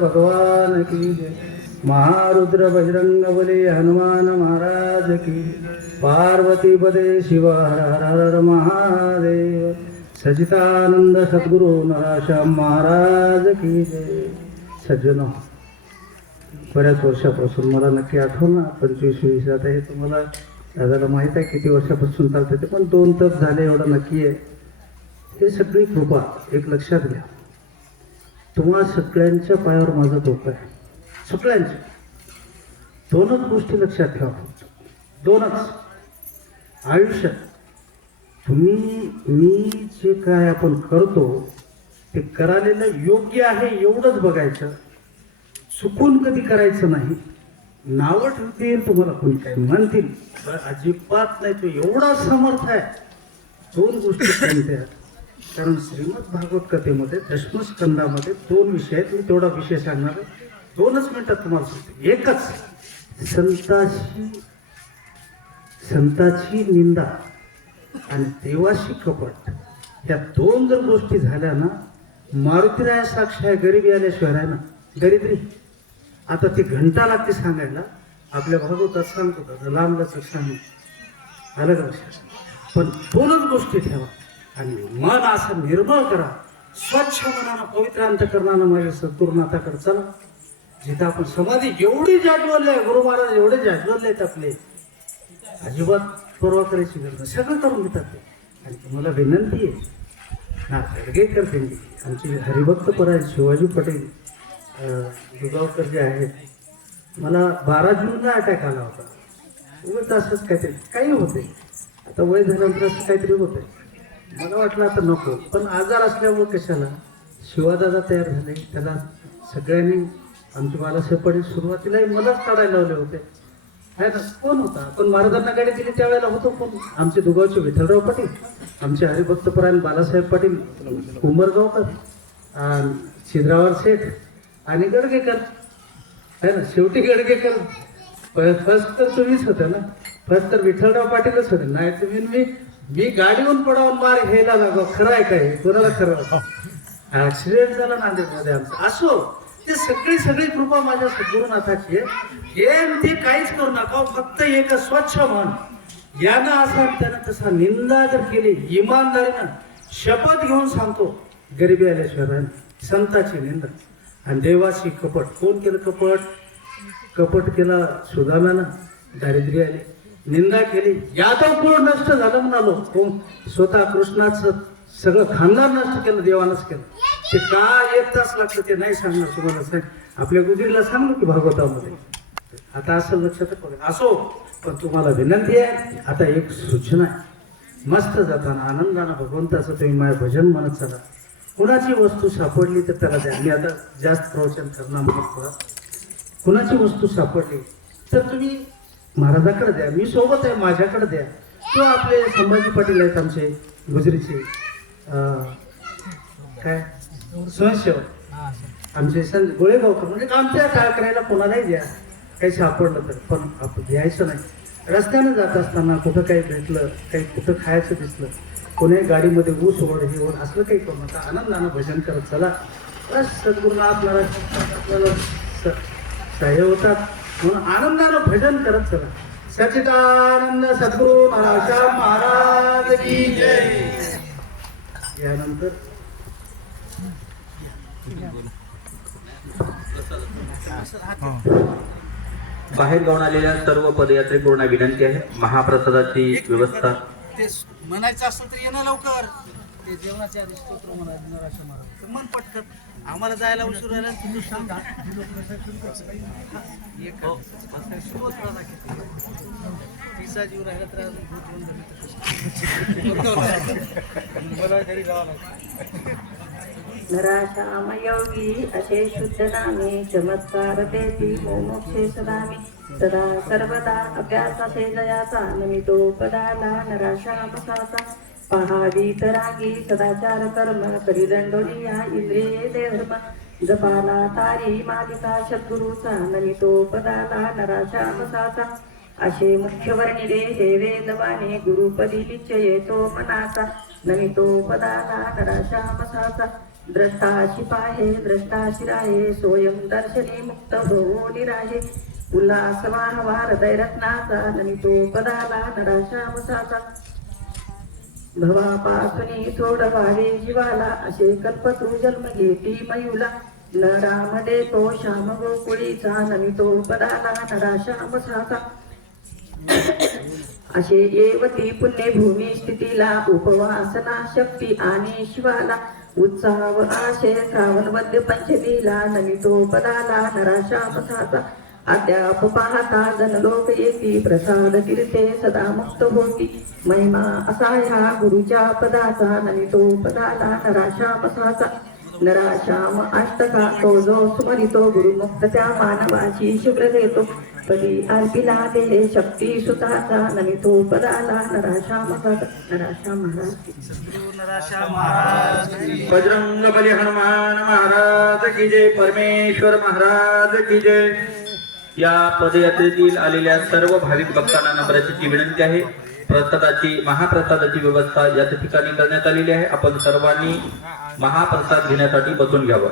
भगवान की जय। महारुद्र बजरंग बली हनुमान महाराज की। पार्वती पदे शिव हर हर हर महादेव। सजितानंद सद्गुरु नराशाम महाराज की जय। सज्जन बऱ्याच वर्षापासून मला नक्की आठवण पंचवीस वीस आता हे तुम्हाला दादाला माहीत आहे किती वर्षापासून चालतं ते पण दोन तप झाले एवढं नक्की आहे. हे सगळी कृपा एक लक्षात घ्या. तुम्हा सगळ्यांच्या पायावर माझा डोकं आहे. सगळ्यांच्या दोनच गोष्टी लक्षात ठेवा. फक्त. दोनच. आयुष्यात तुम्ही मी जे काय आपण करतो ते करालेलं योग्य आहे एवढंच बघायचं. चुकून कधी करायचं नाही. नावं देईल तुम्हाला कोणी काय म्हणतील? अजिबात नाही तो एवढा समर्थ आहे. दोन गोष्टी कोणत्या कारण श्रीमद भागवत कथेमध्ये दशम स्कंदामध्ये दोन विषय आहेत. मी तेवढा विषय सांगणार आहे. दोनच मिनटात तुम्हाला सांगते. एकच संताशी संताची निंदा आणि देवाशी कपट. या दोन जर गोष्टी झाल्या ना मारुतीराया साक्ष आहे गरिबी आल्याशिवाय आहे ना. दरिद्री आता ती घंटा लागते सांगायला आपल्या भागवतात सांगतो का? लांब लचक सांग आलं का पण दोनच गोष्टी ठेवा. आणि मन असं निर्मळ करा. स्वच्छ मनानं पवित्र अंतकरणानं माझ्या सद्गुरुनाथाकडे चला. जिथं आपण समाधी एवढी जाजवले गुरु महाराज एवढे जाजवले आहेत आपले. अजिबात परवा करायची गरज सगळं करून घेतात ते. आणि तुम्हाला विनंती आहे ना खडगेकर त्यांनी आमचे हरिभक्त पराय शिवाजी पटेल दुगावकर जे आहेत मला बारा जूनला अटॅक आला होता. उगाच असंच काहीतरी काही होते आता वय झाल्यानंतर असं काहीतरी होतंय. मला वाटलं आता नको. पण आजार असल्यामुळे कशाला? शिवादादा तयार झाले. त्याला सगळ्यांनी आमचे बालासाहेब पाटील सुरुवातीलाही मलाच काढायला लावले होते. आहे ना? कोण होता? पण महाराजांना गाडी दिली त्यावेळेला होतो कोण? आमचे दुगावचे विठ्ठलराव पाटील आमचे हरिभक्तपरायण बालासाहेब पाटील उमरगावकर आणि छिद्रावर शेठ आणि गडगेकर. आहे ना? शेवटी गडगेकर. फर्स्ट तर तुम्हीच होते ना? फर्स्ट तर विठ्ठलराव पाटीलच होते. नाही तुम्ही मी मी गाडीहून पडावून मार घ्यायला लागो खरं आहे काय कोणाला खरं? ऍक्सिडेंट झाला नांदेडमध्ये आमचा. असो ते सगळी सगळी कृपा माझ्या सद्गुरुनाथाची आहे. हे ते काहीच करू नका फक्त एक स्वच्छ मन. यानं असा त्यानं तसा निंदा जर केली इमानदारीनं शपथ घेऊन सांगतो गरिबी आल्याशिवाय. संताची निंदा. आणि देवाची कपट. कोण केलं कपट? कपट केला सुदाम्यानं. दारिद्र्य आले. निंदा केली. यादव कुळ नष्ट झालं म्हणालो. कोण? स्वतः कृष्णाचं सगळं खानदार नष्ट केलं देवानंच केलं. ते का एक तास लागतं ते नाही सांगणार तुम्हाला साहेब. आपल्या गुजरीला सांगलो की भागवतामध्ये? आता असं लक्षात पडेल असो पण तुम्हाला विनंती आहे आता एक सूचना आहे. मस्त जाताना आनंदानं भगवंताचं तुम्ही माझ्या भजन म्हणत चला. कुणाची वस्तू सापडली तर त्याला द्या. मी आता जास्त प्रवचन करणार म्हणत कुणाची वस्तू सापडली तर तुम्ही महाराजाकडे द्या मी सोबत आहे माझ्याकडे द्या. किंवा आपले संभाजी पाटील आहेत आमचे गुजरीचे. काय? स्वयंसेवक आमचे सं गोळेगावकर म्हणजे आमच्या काय करायला कोणालाही द्या. काही सापडलं तर पण आपण घ्यायचं नाही. रस्त्यानं जात असताना कुठं काही भेटलं काही कुठं खायचं दिसलं कोणी गाडीमध्ये ऊस ओढ हे ओढ असलं काही करू नका. आनंदानं भजन करत चला. बस महाराज आपल्याला स- सहाय्य होतात. म्हणून आनंदानं भजन करत चला. सचिदानंद सद्गुरु महाराज महाराज की जय. यानंतर बाहेर गावून आलेल्या सर्व पदयात्रेपूर्ण विनंती आहे. महाप्रसादाची व्यवस्था ते म्हणायचं असलं तर येणं लवकर. ते जेवणाच्या आधी स्तोत्र म्हणायचं नराशा महाराज तर मन पटकन. आम्हाला जायला उशीर राहिला तुम्ही सांगा. एक करा ना किती. तिचा जीव राहिला तर अजून भूत बंद झाली तर? मला घरी जावं लागतं. नराशामयोगी असे शुद्ध नामे चमत्कार देती मोक्षे सदामी सदा सर्वदा अभ्यासाचे जयाचा नमितोपदाला नराशामसाचा पहावी तरागी सदाचार कर्म करी दंडोनिया इंद्रिये देहर्म जपाला तारी मालिका सद्गुरूचा नमितोपदाला नराशामसाचा असे मुख्य वर्णिले हे वेदवाने गुरुपदी निश्चये तो मनाचा. नमितो पदाला नराशामसाचा द्रष्टाशी पाहे द्रष्टाशी राहे स्वयं दर्शनी मुक्त भो निराहे. उल्हास वाहवा हृदय रत्नाचा नमितो पदाला नराशामसाचा भवापासून सोडवावे जीवाला असे कल्पतू जन्म घेती मयुला. न राम देतो श्याम गोकुळीचा नमितो पदाला नरा श्याम साचा. असे येवती पुण्यभूमी स्थितीला उपवासना शक्ती आणि शिवाला. उत्साह आशे आशय श्रावण मध्य पंचमीला नमितो पदाला नरा श्याम साचा. अद्याप पाहता जनलोक येती प्रसाद कीर्ते सदा मुक्त होती. महिमा असा ह्या गुरुच्या पदाचा नमितो पदाला नराश्याम साचा नराश्याम अष्टका तो जो स्मरितो गुरुमुक्त त्या मानवाची शुभ्र देतो. पदी अर्पिला देहे शक्ती सुताचा नमितो पदाला नराश्याम साचा नराश्याम महाराज. बजरंग बली हनुमान महाराज की जय परमेश्वर महाराज की जय. या पदयात्रेतील आलेल्या सर्व भाविक भक्तांना नम्रतेची विनंती आहे. प्रसादाची महाप्रसादाची व्यवस्था या ठिकाणी करण्यात आलेली आहे. आपण सर्वांनी महाप्रसाद घेण्यासाठी बसून घ्यावं.